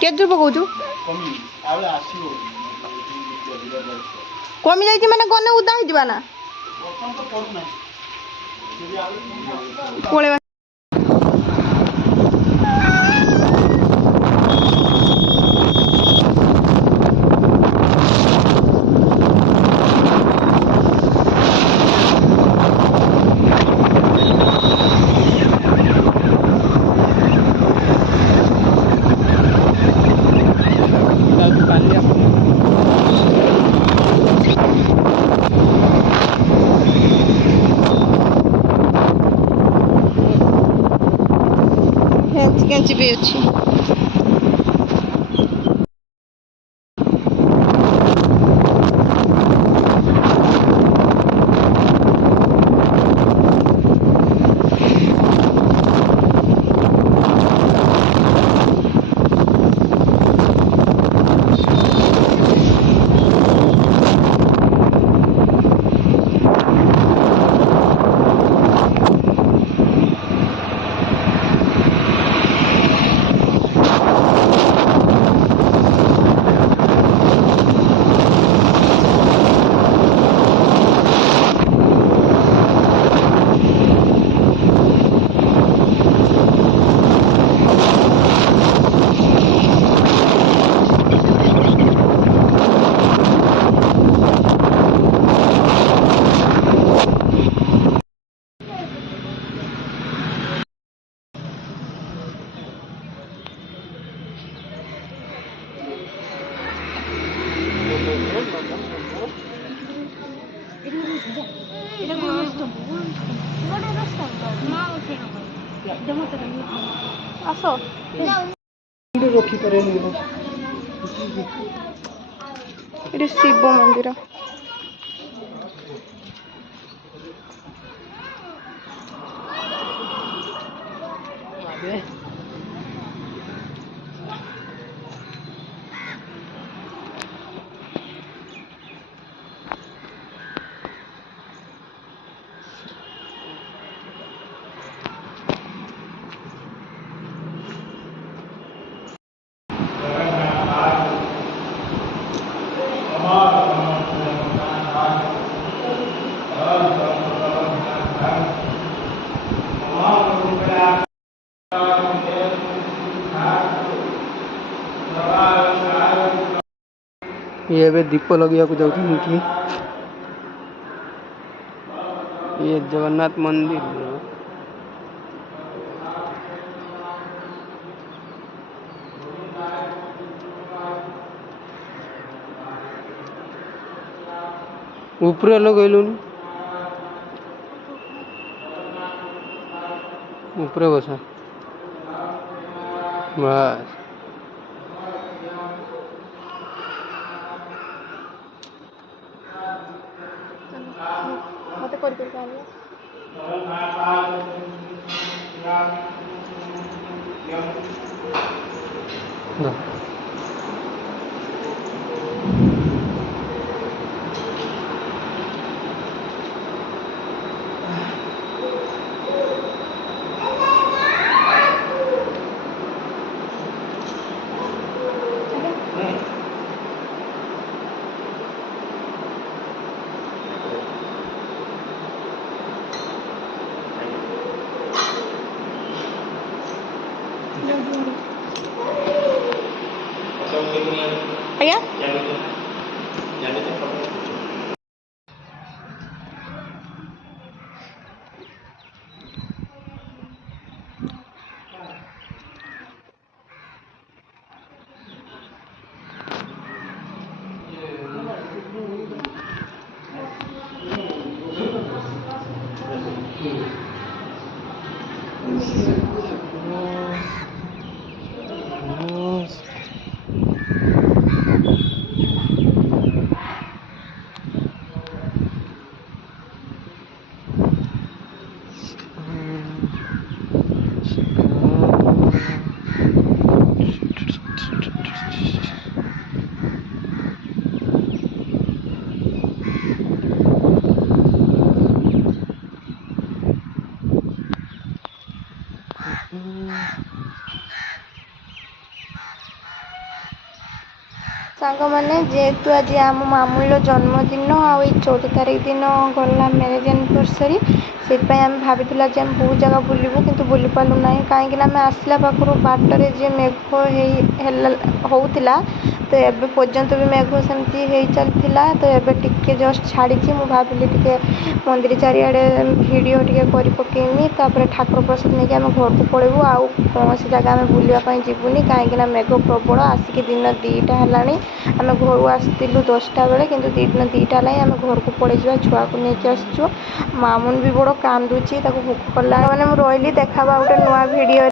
केते पकाउछु कमी जाइछि माने गने उदा हो दिबा ना कोले କେଞ୍ଚି ବି ଅଛି। आसो रखी करे ଏଠି ଶିବ ମନ୍ଦିର। ये ଏବେ ଦୀପ ଲଗେଇବାକୁ ଯାଉଛନ୍ତି। ये जगन्नाथ मंदिर ऊपर लगेलुन ऊपर बसा बस मत कर ଆଜ୍ଞା ସାଙ୍ଗମାନେ ଯେହେତୁ ଆଜି ଆମ ମାମୁଁର ଜନ୍ମଦିନ ଆଉ ଏଇ 14 ତାରିଖ ଦିନ ଗଲା ମ୍ୟାରେଜ୍ ଆନିଭର୍ସରୀ, ସେଥିପାଇଁ ଆମେ ଭାବିଥିଲୁ ଆଜି ଆମେ ବହୁତ ଜାଗା ବୁଲିବୁ କିନ୍ତୁ ବୁଲି ପାରିଲୁ ନାହିଁ। କାହିଁକିନା ଆମେ ଆସିଲା ପାଖରୁ ବାଟରେ ଯେ ମେଘ ହେଉଥିଲା, ତ ଏବେ ପର୍ଯ୍ୟନ୍ତ ବି ମେଘ ସେମିତି ହେଇ ଚାଲିଥିଲା। ତ ଏବେ ଟିକେ ଜଷ୍ଟ ଛାଡ଼ିଛି। ମୁଁ ଭାବିଲି ଟିକେ ମନ୍ଦିର ଚାରିଆଡ଼େ ଭିଡ଼ିଓ ଟିକେ କରି ପକେଇମି, ତାପରେ ଠାକୁର ପ୍ରସାଦ ନେଇକି ଆମେ ଘରକୁ ପଳେଇବୁ। ଆଉ କୌଣସି ଜାଗା ଆମେ ବୁଲିବା ପାଇଁ ଯିବୁନି, କାହିଁକିନା ମେଘ ପ୍ରବଳ। ଆସିକି ଦିନ 2ଟା ହେଲାଣି। ଆମେ ଘରୁ ଆସିଥିଲୁ 10ଟା ବେଳେ, କିନ୍ତୁ ଦିନ 2ଟା ହେଲାଣି ଆମେ ଘରକୁ ପଳେଇଯିବା। ଛୁଆକୁ ନେଇକି ଆସିଛୁ। ମାମୁନ ବି ବଡ଼ କାନ୍ଦୁଛି, ତାକୁ ଭୋକ କଲା। ମାନେ ମୁଁ ରହିଲି, ଦେଖାବା ଗୋଟେ ନୂଆ ଭିଡ଼ିଓ।